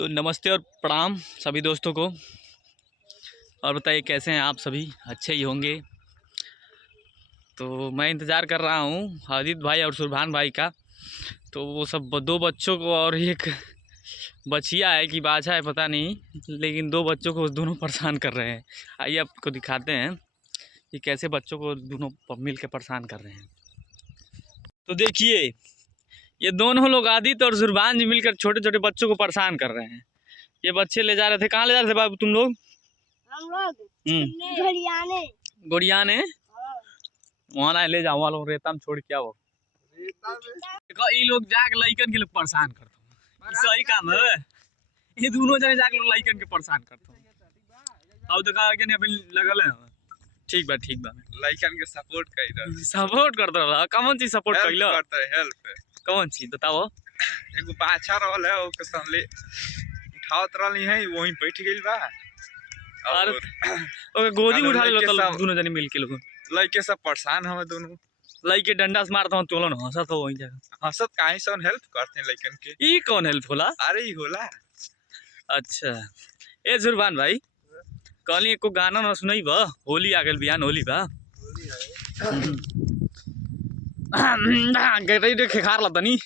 तो नमस्ते और प्रणाम सभी दोस्तों को। और बताइए कैसे हैं आप सभी, अच्छे ही होंगे। तो मैं इंतज़ार कर रहा हूँ आदित भाई और सुरभान भाई का। तो वो सब दो बच्चों को और एक बछिया है कि बाछा है पता नहीं, लेकिन दो बच्चों को दोनों परेशान कर रहे हैं। आइए आपको दिखाते हैं कि कैसे बच्चों को दोनों मिल के परेशान कर रहे हैं। तो देखिए ये दोनों लोग आदित्य और सुरभान जी मिलकर छोटे छोटे बच्चों को परेशान कर रहे हैं। ये बच्चे ले जा रहे थे, कहाँ ले जा रहे थे बाबू तुम लोग? हम लोग गोड़ियाने वहाँ ना ले जाओ, वहाँ लोग रेता में छोड़ के आओ। ये लोग जाके लइकन के लोग परेशान करते हैं, सही काम है। ये दोनों जने जाके लोग लइकन के परेशान करते हैं। अब देखा कि नहीं अभी लगल है। ठीक बा लइकन के सपोर्ट करते रहा। कौन चीज सपोर्ट कइलो? हेल्प कौन चीज बताओ? एगो बाछा रहल है ओके संले उठावत रहली है, वहीं बैठ गइल बा और ओके गोदी में उठा ले लो दोनों जने मिल के। लोग लइके सब परेशान हवे, दोनों लइके डंडा से मारता हूं तो लोग हंसत हो वहीं जगह। हंसत काहे सन हेल्प करते हैं लइकन के। ई कौन हेल्प होला? अरे ही होला। अच्छा ए सुरभान भाई, कहली एको गाना ना सुनाई बा? होली आ गेल, बिहान होली बा। गई रे खेखार ला तनी।